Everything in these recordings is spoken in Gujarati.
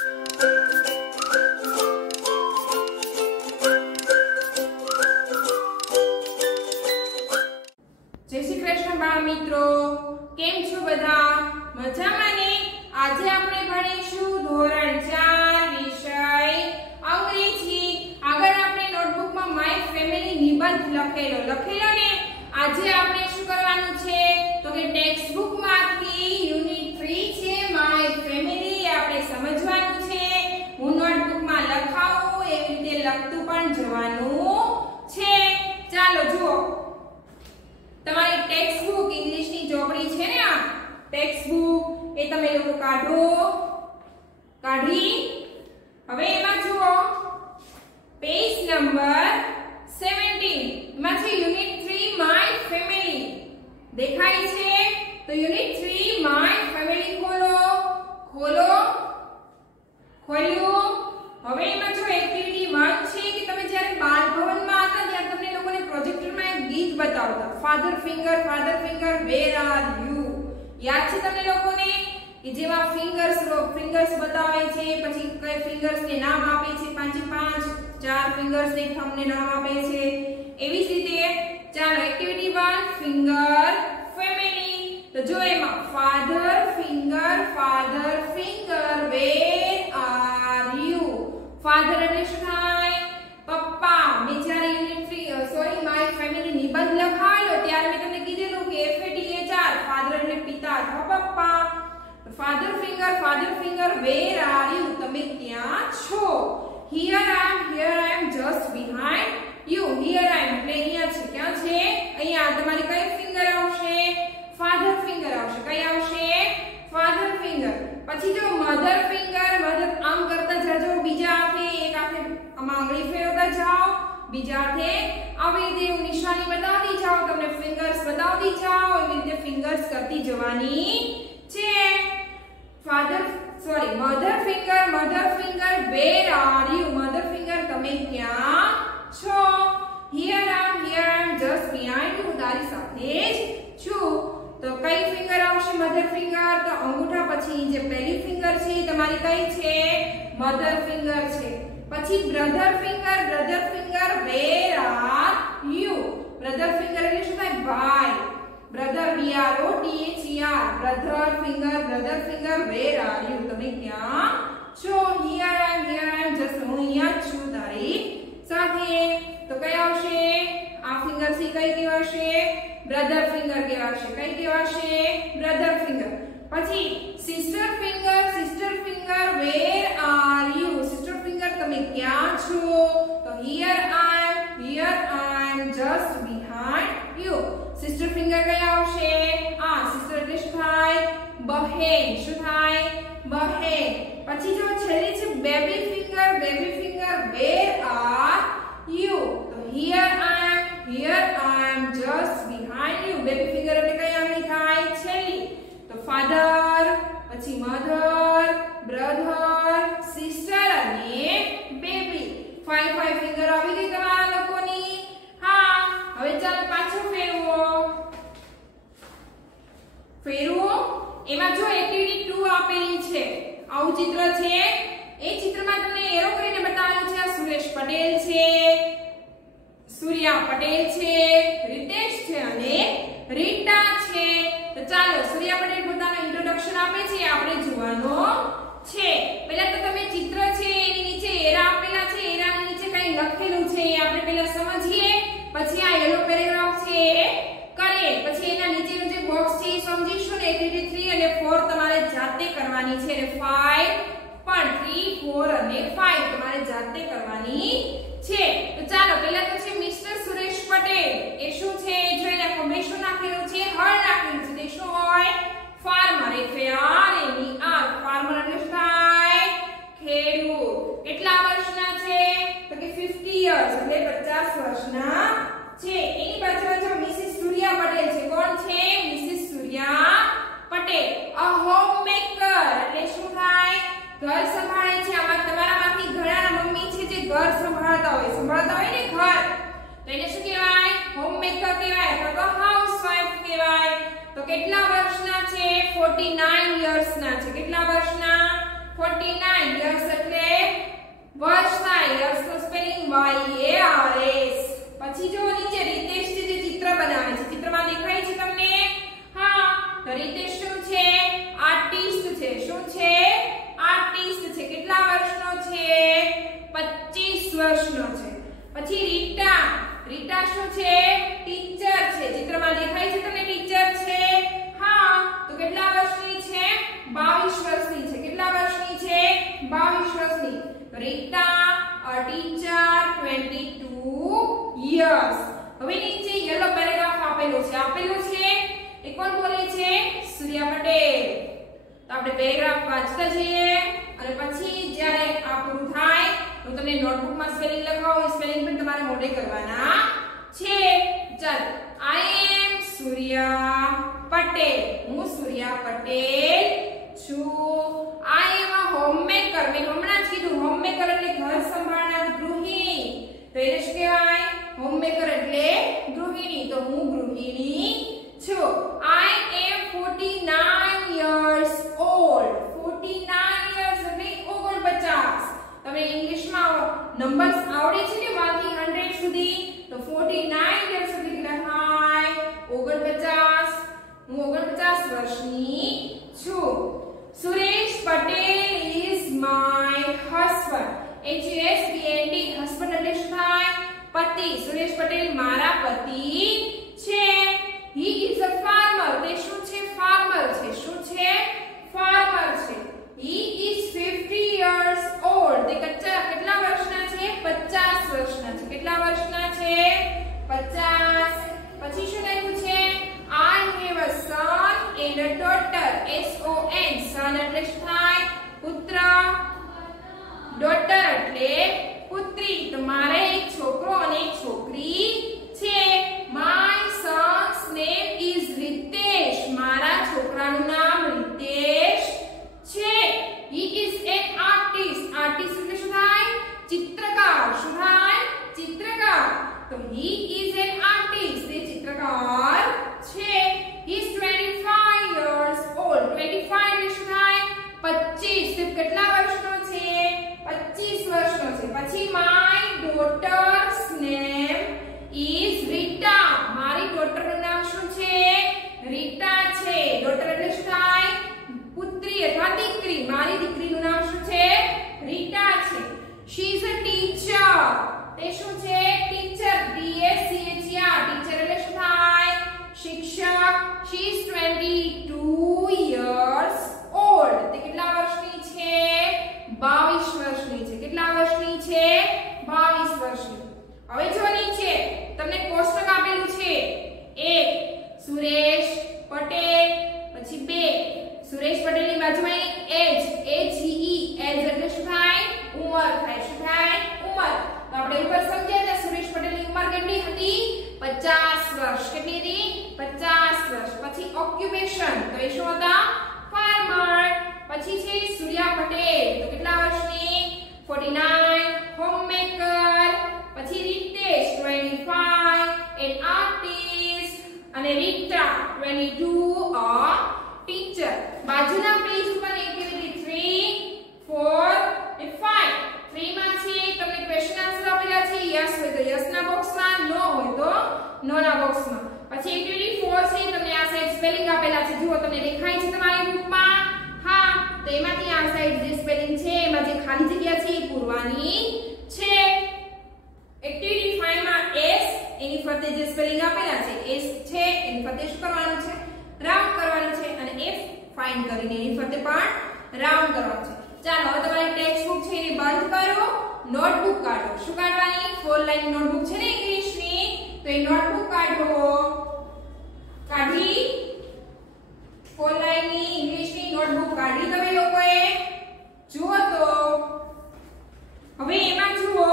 जय श्री कृष्ण बाळ मित्रो, केम छो बधा? मजामां ने? આજે આપણે ભણીશું ધોરણ 4 વિષય અંગ્રેજી। આગળ આપણે નોટબુકમાં માય ફેમિલી નિબંધ લખેલો ને આજે આપણે શું કરવાનું છે તો કે ટેક્સ્ટ બુકમાંથી યુનિટ 3 છે માય ફેમિલી આપણે સમજવાનું છે। હું નોટબુકમાં લખાવું એવી રીતે લખતું પણ જવાનું છે। ચાલો જુઓ, તમારી ટેક્સ્ટ બુક ઇંગ્લિશની ચોપડી છે ને, આ ટેક્સ્ટ બુક એ તમે લોકો કાઢી હવે એમાં જુઓ પેજ નંબર 17 એમાં છે યુનિટ 3 માય ફેમિલી દેખાય છે। તો યુનિટ 3 માય ફેમિલી ખોલ્યું। હવે એમાં જો એક્ટિવિટી 1 છે કે તમે જ્યારે બાળ ભવનમાં હતા ત્યારે તમને લોકોને પ્રોજેક્ટરમાં એક ગીત બતાવતા, father finger where are you. યાદ છે તમને લોકોને કે જેમાં ફિંગર્સ બતાવે છે, પછી કઈ ફિંગર્સ ને નામ આપે છે, 5 ચાર ફિંગર્સ ને તમને નામ આપે છે। એવી જ રીતે ચાલો એક્ટિવિટી 1 ફિંગર ફેમિલી। તો જો એમાં father finger where are you. Father એટલે શું થાય? પપ્પા। મેં જ્યારે યુનિટ 3 માય ફેમિલી નિબંધ લખાવ્યો ત્યારે મેં તમને કીધેલું કે FATHR ફાધર એટલે પિતા અથવા પપ્પા। Father finger where are you? તમે ક્યાં છો? Here I am just behind you। Here I am એટલે અહીંયા છે, ક્યાં છે? અહીંયા। તમારી કઈ ફિંગર આવશે? ફાધર ફિંગર આવશે। કઈ આવશે? Father finger. પછી જો મધર ફિંગર, આમ કરતા જાજો, બીજા હાથે એક હાથે આમાં આંગળી ફેરવતા જાઓ, બીજા હાથે આવી રીતે નિશાની બતાવતી જાઓ, તમને ફિંગર્સ બતાવતી જાઓ, એવી રીતે ફિંગર્સ કરતી જવાની છે। Mother finger where are you? Mother finger તમે ક્યાં છો? Here I am just behind you તારી સાથે જ છું। તો કઈ ફિંગર આવશે? Mother finger. તો અંગૂઠા પછી જે પહેલી ફિંગર છે તમારી કઈ છે? મધર ફિંગર છે। પછી brother finger where are you? Brother finger એટલે શું થાય? ભાઈ। Brother BROTHER brother finger where are you? તમે ક્યાં છો? Here I am just હું અહીંયા જ છું તારી સાથે। તો કઈ આવશે? આ ફિંગર થી કઈ કહેવાશે? બ્રધર ફિંગર કહેવાશે। કઈ કહેવાશે? Brother finger. પછી sister finger where are you? Sister finger તમે ક્યાં છો? તો Here I am just behind you। Sister finger કઈ આવશે? આ સિસ્ટર એટલે શું થાય? બહેન। શું થાય? બહેન। પછી જો છેલ્લી છે baby finger where are you? તો Here I am just behind you। Baby finger એટલે કઈ આંગળી થાય? છેલ્લી। તો ફાધર, પછી મધર, બ્રધર, સિસ્ટર અને બેબી। 5 ફિંગર આવી ગઈ તમારા લોકોની। હા, હવે ચાલો પાછો ફેરવો। એમાં જો એક્ટિવિટી 2 આપેલી છે, આવું ચિત્ર છે। એ ચિત્રમાં તમને એરો કરીને બતાવેલું છે, આ સુરેશ પટેલ છે, સૂર્યા પટેલ છે, રીતેશ છે અને રીટા છે। તો ચાલો સૂર્યા પટેલ પોતાનું ઇન્ટ્રોડક્શન આપે છે, આપણે જોવાનો છે। પહેલા તો તમે ચિત્ર છે એની નીચે એરા આપેલા છે, એરાની નીચે કંઈ લખેલું છે એ આપણે પહેલા સમજીએ, પછી આ યલો પેરેગ્રાફ છે કરે, પછી એના નીચેનું જે બોક્સ છે એ સમજીશું ને। એક્ટિવિટી 3 અને 4 તમારે જાતે કરવાની છે અને 5 પણ 3, 4 અને 5 તમારે જાતે કરવાની છે। તો ચાલો પહેલા તો છે મિસ્ટર સુરેશ પટેલ। એ શું છે? જો એના ખંભે શું નાખેલું છે? હળ નાખેલું છે। તે શું હોય? ફાર્મર। ફાર્મર એટલે શું થાય? ખેડૂત। કેટલા વર્ષના છે? તો કે 50 યર્સ એટલે 50 વર્ષના છે। એની બાજુમાં જો મિસિસ સૂર્યા પટેલ છે। કોણ છે? મિસિસ સૂર્યા પટેલ। અ હોમમેકર એટલે શું થાય? ઘર સંભાળે છે। આમાં તમારામાંથી ઘણા મમ્મી છે જે ઘર સંભાળતા હોય ને ઘર, તો એને શું કહેવાય? હોમમેકર કહેવાય અથવા તો હાઉસવાઇફ કહેવાય। તો કેટલા વર્ષના છે? 49 યર્સના છે। કેટલા વર્ષના? 49 યર્સ RIMYARS. પછી જો નીચે રીતેશ જે ચિત્ર બનાવે છે, ચિત્રમાં દેખાય છે તમને? હા, તો રીતેશ શું છે? આર્ટિસ્ટ છે. શું છે? આર્ટિસ્ટ છે. કેટલા વર્ષનો છે? 25 વર્ષનો છે. પછી રીટા, રીટા શું છે? ટીચર છે. ચિત્રમાં દેખાય છે તમને? ટીચર છે. હા, તો કેટલા વર્ષની છે? 22 વર્ષની છે. કેટલા વર્ષની છે? 22 વર્ષની. Rita a teacher 22 years. હવે નીચે યલો પેરેગ્રાફ આપેલો છે. એ કોણ બોલે છે? સૂર્યા પટેલ. તો આપણે પેરેગ્રાફ વાંચતા જઈએ અને પછી જ્યારે આ પૂરું થાય તો તમને નોટબુકમાં સ્પેલિંગ લખાવો. સ્પેલિંગ પણ તમારે મોઢે કરવાના છે. ચાલ, આઈ એમ સૂર્યા પટેલ. હું સૂર્યા પટેલ છું. આઈ એમ અ હોમમેકર. મેં હમણાં જ કીધું હોમમેકર એટલે ઘર સંભાળનાર ગૃહિણી. તો એને શું કહેવાય? હોમમેકર એટલે ગૃહિણી. તો હું ગૃહિણી છું. આઈ એમ 49 years old. 49 years એટલે 49. તમને ઇંગ્લિશમાં નંબર્સ આવડે છે ને 1 થી 100 સુધી? તો 49 years એટલે કેટલા થાય? 49. હું 49 વર્ષની છું. Suresh Patel is my husband. HUSBAND. husband એટલે શું થાય? પતિ. સુરેશ પટેલ મારા પતિ છે. He is a farmer. તે શું છે? farmer છે. શું છે? farmer છે. He is 50 years old. તે કેટલા વર્ષના છે? 50 વર્ષના છે. કેટલા વર્ષના છે? 50. પછી શું લખ્યું છે? I have a son and a daughter. SON. son એટલે શું થાય? પુત્ર. daughter એટલે પુત્રી. તો મારે એક છોકરો અને એક છોકરી છે. My son's name is Ritesh. મારા છોકરાનું નામ રિતેશ છે. He is an artist. artist એટલે શું થાય? ચિત્રકાર. શું થાય? ચિત્રકાર. તો he is an artist. તે ચિત્રકાર છે. He is 25 years old. 25 એટલે શું થાય? 25. તે કેટલા વર્ષનો છે? 25 વર્ષનો છે. પછી my daughter's name is Rita. મારી ડોટરનું નામ શું છે? રીટા છે. ડોટર એટલે શું થાય? પુત્રી અથવા દીકરી. મારી દીકરીનું નામ શું છે? રીટા છે. she is a teacher. તે શું છે? ટીચર. TEACHER. ટીચર એટલે શું થાય? શિક્ષક. she is 22 years old. તે કેટલા વર્ષની છે? 22 વર્ષની છે. કેટલા વર્ષની છે? 22 વર્ષની. હવે જો નીચે તમને કોષ્ટક આપેલું છે. 1 સુરેશ પટેલ. પછી 2 સુરેશ પટેલની બાજુમાં એજ. AGE. એજ એટલે શું થાય? ઉંમર થાય. શું થાય? ઉંમર. તો આપણે ઉપર સમજ્યા હતા સુરેશ પટેલની ઉંમર કેટલી હતી? 50 વર્ષ. કેટલી હતી? 50 વર્ષ. પછી ઓક્યુપેશન. તો એ શું હતા? ફાર્મર. પછી છે સૂર્યા પટેલ. તો કેટલા વર્ષની? 49. હોમમેકર. પછી રીતેશ 25 an artist. અને રીટા 22 a teacher. બાજુના પેજ ઉપર એક્ટિવિટી 3 4 અને 5. 3 માં છે તમને ક્વેશ્ચન આન્સર આપેલા છે. યસ હોય તો યસ ના બોક્સમાં, નો હોય તો નો ના બોક્સમાં. પછી એક્ટિવિટી 4 છે તમને આ સાઈડ સ્પેલિંગ આપેલા છે. જુઓ તમને દેખાય છે તમારી બુકમાં? હા, તો એમાંથી આ સાઈડ જે સ્પેલિંગ છે એમાં જે ખાલી જગ્યા છે એ પૂરવાની છે. એક્ટિવિટી 5 માં S એની ફરતે જે સ્પેલિંગ આપેલા છે S છે એની ફરતે શું કરવાનું છે? રાઉન્ડ કરવાનું છે. અને F ફાઇન્ડ કરીને એની ફરતે પણ રાઉન્ડ કરવાનું છે. ચાલો હવે તમારી ટેક્સ્ટ બુક છે એને બંધ કરો. નોટબુક કાઢો. શું કાઢવાની? 4 લાઈન નોટબુક છે ને ઇંગ્લિશની. તો એ નોટબુક કાઢો. કાઢી 4 લાઈનની ઇંગ્લિશની નોટબુક કાઢી તમે લોકોએ? જુઓ તો હવે એમાં જુઓ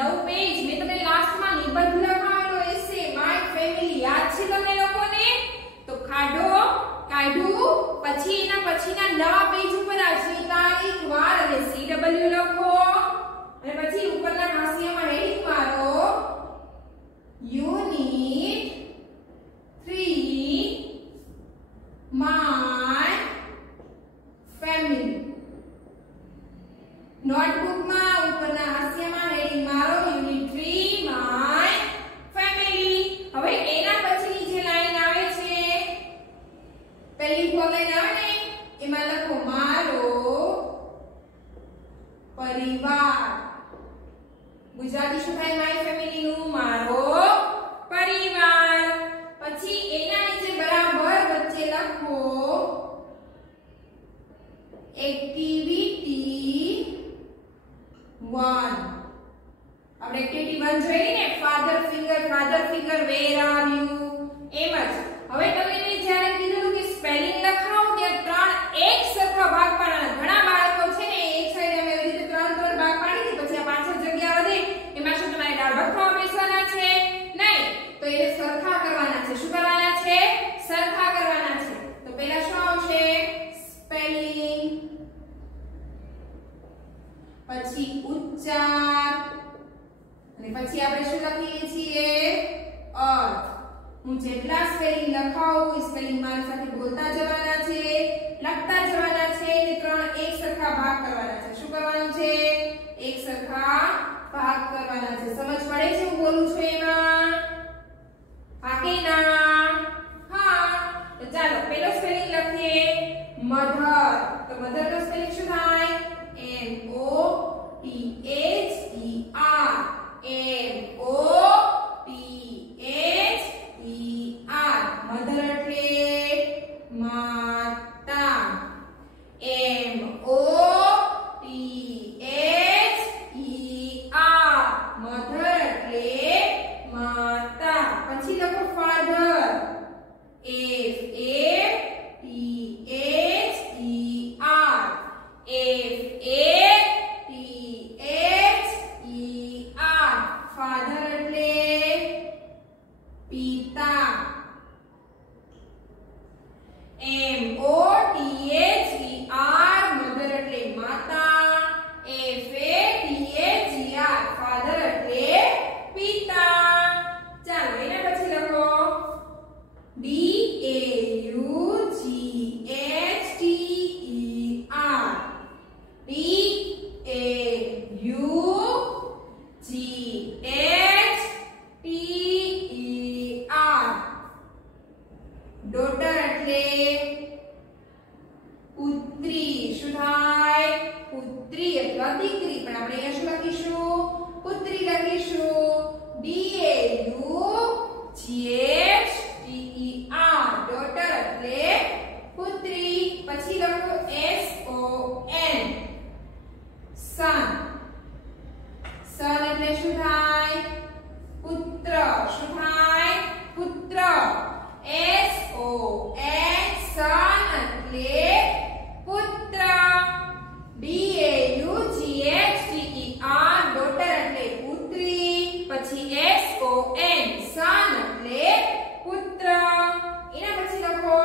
9 પેજ. મેં તમને લાસ્ટમાં નિબંધ લખાવેલો એસે માય ફેમિલી યાદ છે તમને લોકોને? તો કાઢ્યું. પછી એના પછીના નવા પેજ ઉપર આવશે તારીખ, વાર અને CW લખો. અને પછી ઉપરના હાંસિયામાં હેડિંગ મારો યુનિટ 3 માય ફેમિલી. નોટબુકમાં ઉપરના હાંસિયામાં હેડિંગ મારો પરિવાર. ગુજરાતી શું થાય માય ફેમિલી નું? મારો પરિવાર. પછી એના નીચે બરાબર વચ્ચે લખો એક્ટિવિટી 1. આપણે એક્ટિવિટી 1 જોઈ ને, father finger where are you. એમ જ હવે તમને મેં જ્યારે કીધું કે સ્પેલિંગ લખાવો ત્યાં ત્રણ એક સરખા ભાગ પાડવાના. ઘણા બાળકો છે ને એક સાઈડ અમે એવી રીતે ત્રણ ભાગ પાડી દીધી, પછી આ પાછળ જગ્યા વધે એમાં શું તમારે દાળ બફાવા બેસવાના છે નહીં, તો એને સરખા કરવાના છે. શું કરવાના છે? સરખા કરવાના છે. તો પહેલા શું આવશે? સ્પેલિંગ, પછી ઉચ્ચાર, અને પછી આપણે શું લખીએ છીએ? અર્થ. હું જેટલા સ્પેલિંગ લખાવું એ સ્પેલિંગ મારી સાથે બોલતા જવાના છે, લખતા જવાના છે, ને ત્રણ એક સરખા ભાગ કરવાના છે. શું કરવાનું છે? એક સરખા ભાગ કરવાના છે. સમજ પડે છે હું બોલું છું એમાં? હા કે ના? હા. તો ચાલો પહેલો સ્પેલિંગ લખીએ મધર. તો મધર નો સ્પેલિંગ શું થાય? MOTHER. મધર એટલે માતા. મધર એટલે માતા. પછી લખો ફાધર. ફાધર એટલે પિતા. MOTHER. મધર એટલે માતા. FATHER. ફાધર એટલે પિતા. ચાલો એના પછી લખો ડોટર એટલે પુત્રી. શું થાય? પુત્રી અથવા દીકરી, પણ આપણે અહીંયા શું લખીશું? પુત્રી લખીશું. DAUGHTER. ડોટર એટલે પુત્રી. પછી લખો SON. સન. સન એટલે શું થાય? પુત્ર. શું થાય? પુત્ર. SON. સન એટલે પુત્ર. DAUGHTER. ડોટર એટલે પુત્રી. પછી SON. સન એટલે પુત્ર. એના પછી લખો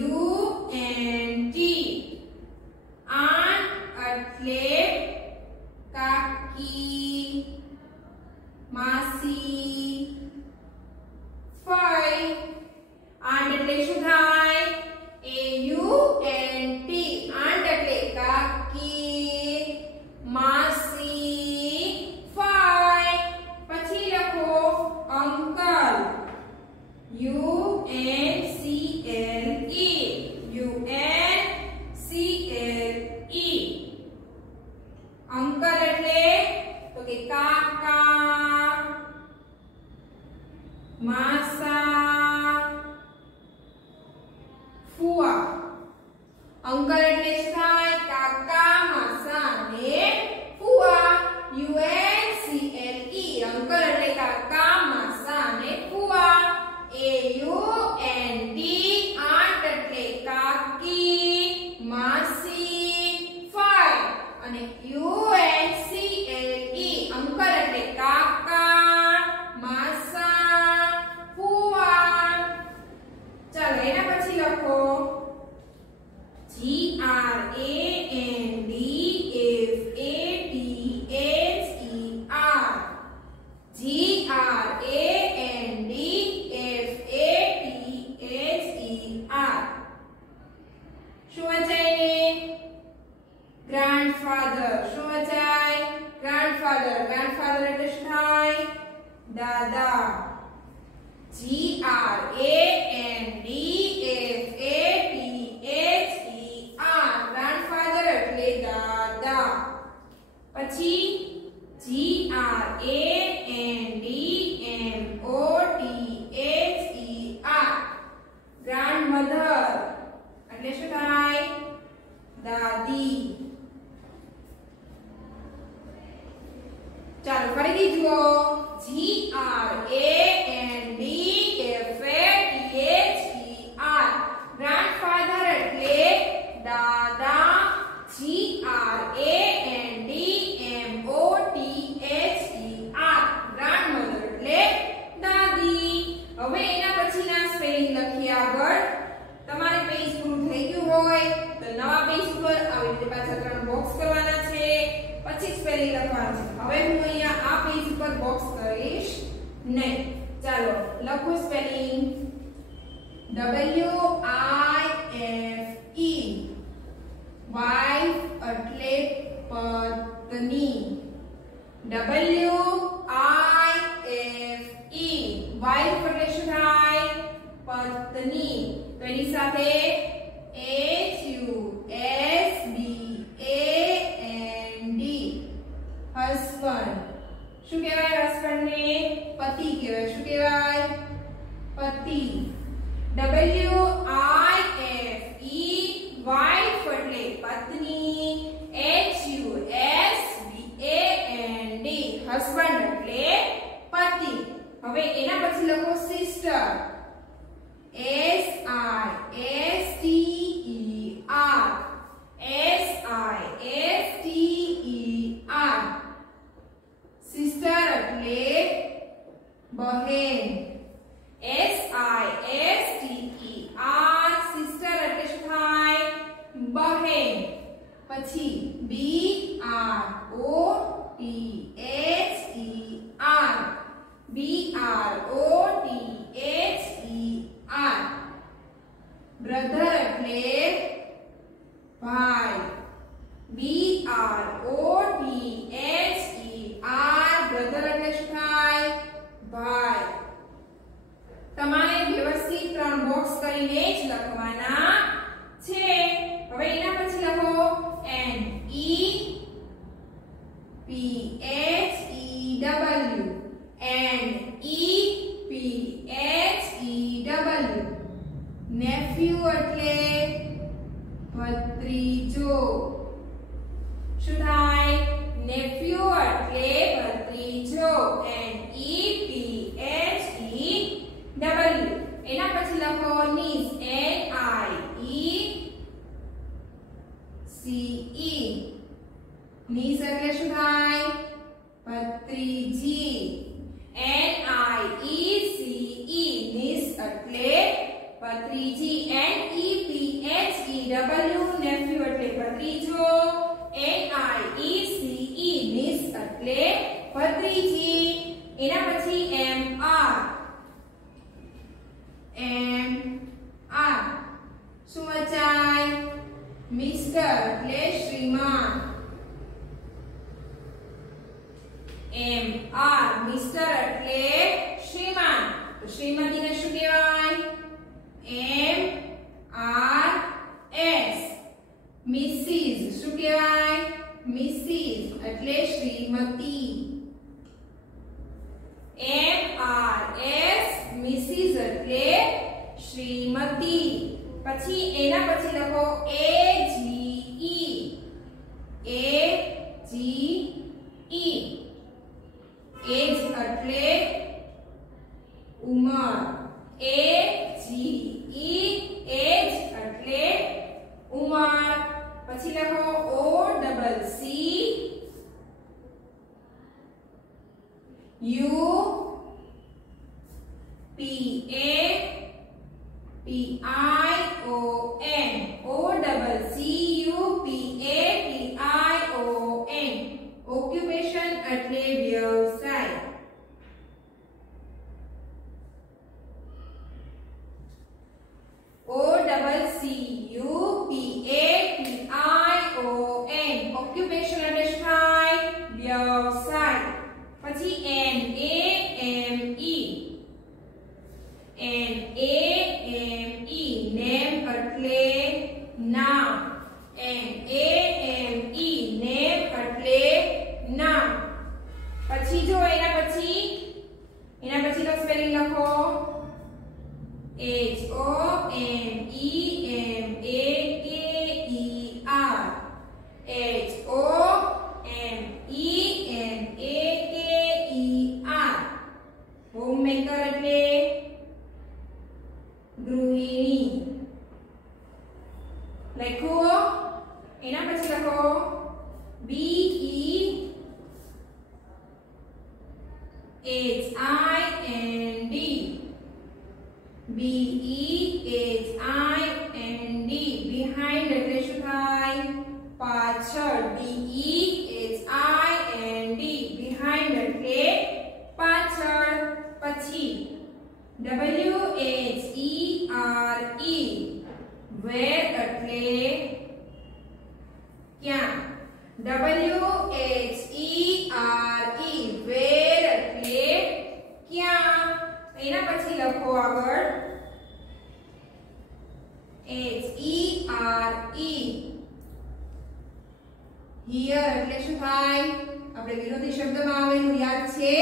AUNT. આંટ એટલે કાકી, માસી, ફઈ. આંટ એટલે શું થાય? AUNT. આંટ એટલે કાકી, માસી, ફઈ. પછી લખો અંકલ. UNCLE. અંકલ એટલે તો કે કાકા, માસા, ફુવા. અંકલ એટલે શું થાય? કાકા, માસા અને ફુવા. UNCLE. અંકલ એટલે કાકા, માસા અને ફુવા. AUNT. આંટ એટલે કાકી, માસી, ફઈ. અને UNCLE. અંકલ એટલે કાકા, માસા, ફુવા. ચાલો એના પછી લખો GRANDFATHER. શું વચાય? ગ્રાન્ડફાધર. શું વચાય? ગ્રાન્ડફાધર. ગ્રાન્ડફાધર એટલે શું થાય? દાદા. GRANDFATHER. ગ્રાન્ડફાધર એટલે ફરીથી જુઓ grandfather grandfather એટલે દાદા grandmother એટલે દાદી. હવે એના પછીના સ્પેલિંગ લખીએ આગળ. તમારે પેજ પૂરું થઈ ગયું હોય તો નવા પેજ ઉપર આવી રીતે પાછા 3 બોક્સ કરવાના છે, પછી સ્પેલિંગ લખવાનું છે. હવે હું અહીંયા આ પેજ ઉપર બોક્સ કરીશ નહીં. ચાલો લખો સ્પેલિંગ WIFE વાઇફ એટલે પત્ની. WIFE વાઇફ એટલે શું થાય? પત્ની. તો એની સાથે HUSBAND હસબન્ડ. શું કહેવાય હસબન્ડ ને? પતિ કહેવાય. શું કહેવાય? પતિ. WIFE વાઇફ એટલે પત્ની. HUSBAND હસબન્ડ એટલે પતિ. હવે એના પછી લખો સિસ્ટર. SISTER સિસ્ટર એટલે બહેન. SISTER સિસ્ટર એટલે શું થાય? બહેન. પછી BROTHER બ્રધર એટલે ભાઈ. BROTHER બ્રધર એટલે શું થાય? ભાઈ. તમારે વ્યવસ્થિત 3 બોક્સ કરીને જ લખવાના છે. હવે એના પછી લખો NEPHEW નેફ્યુ એટલે ભત્રીજો. શું થાય? નેફ્યુ એટલે ભત્રીજો. NEPHEW. એના પછી લખો નીસ. NIECE નીસ એટલે શું થાય? ભત્રીજી. NIECE નીસ એટલે ભત્રીજી. NEPHEW નેફ્યુ એટલે ભત્રીજો. NIECE નીસ એટલે ભત્રીજી. એના પછી MR શું વચાય? મિસ્ટર એટલે શ્રીમાન. MR મિસ્ટર એટલે શ્રીમાન. તો શ્રીમતીને શું કહેવાય? MRS. મિસિસ શું કહેવાય? મિસિસ એટલે શ્રીમતી. MRS મિસિસ એટલે શ્રીમતી. પછી એના પછી લખો AGE. એજ એટલે ઉંમર. AGE એજ એટલે ઉંમર. પછી લખો OCCUPATION ઓક્યુપેશન એટલે વ્યવસાય. OCCUPATION ઓક્યુપેશન એટલે શું થાય? વ્યવસાય. પછી NAME નેમ એટલે નામ. NAME નેમ એટલે નામ. પછી જો એના પછી તો સ્પેલિંગ લખો HOMEMAKER પાછળ, BEHIND behind એટલે પાછળ. પછી WHERE where એટલે ક્યાં, WHERE where એટલે ક્યાં. એના પછી લખો આગળ HERE here એટલે શું થાય, આપણે વિરોધી શબ્દમાં આવેલું યાદ છે.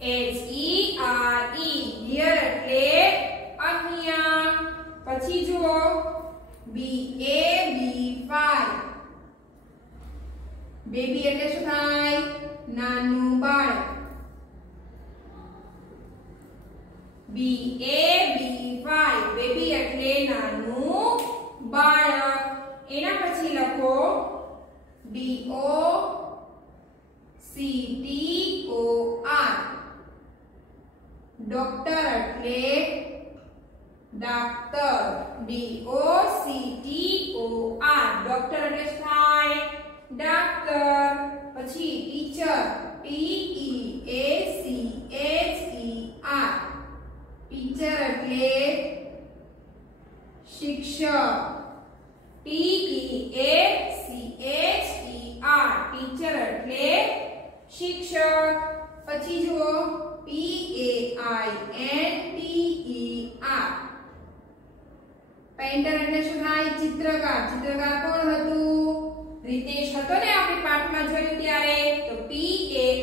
HERE here એટલે અહીંયા. પછી જુઓ BABY બેબી એટલે શું થાય, નાનું બાળક. BABY બેબી એટલે નાનું બાળક. એના પછી લખો DOCTOR ડોક્ટર એટલે ડાક્ટર. DOCTOR ડોક્ટર એટલે શું થાય, ડાક્ટર. પછી ટીચર TEACHER ટીચર એટલે શિક્ષક. TEACHER ટીચર એટલે શિક્ષક. પછી જુઓ PAINTER પેઇન્ટર એટલે શું થાય, ચિત્રકાર. ચિત્રકાર કોણ હતું, રીતેશ હતો ને આપણે પાઠમાં જોયું ત્યારે. તો PAINTER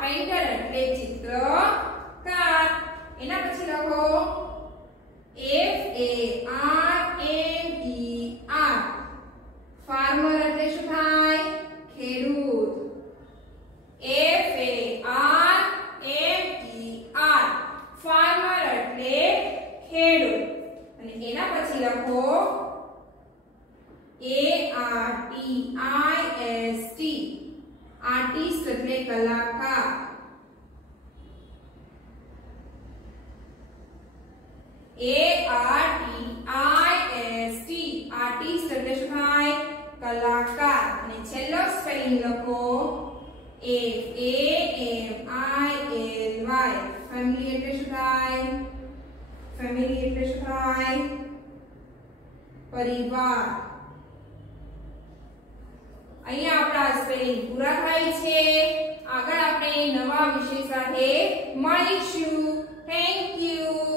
પેઇન્ટર એટલે ચિત્રકાર. એના પછી લખો FARMER ફાર્મર એટલે શું થાય, ખેડૂત. FARMER ફાર્મર એટલે ખેડૂત. અને એના પછી લખો ARTIST આર્ટિસ્ટ એટલે કલાકાર. ARTIST આર્ટિસ્ટ એટલે શું થાય, કલાકાર. અને છેલ્લો સ્પેલિંગ લખો FAMILY ફેમિલી એટલે શું થાય, ફેમિલી એટલે શું થાય, પરિવાર. અહીંયા આપણા સ્પેલિંગ પૂરા થાય છે. આગળ આપણે નવા વિષય સાથે મળીશું. Thank you.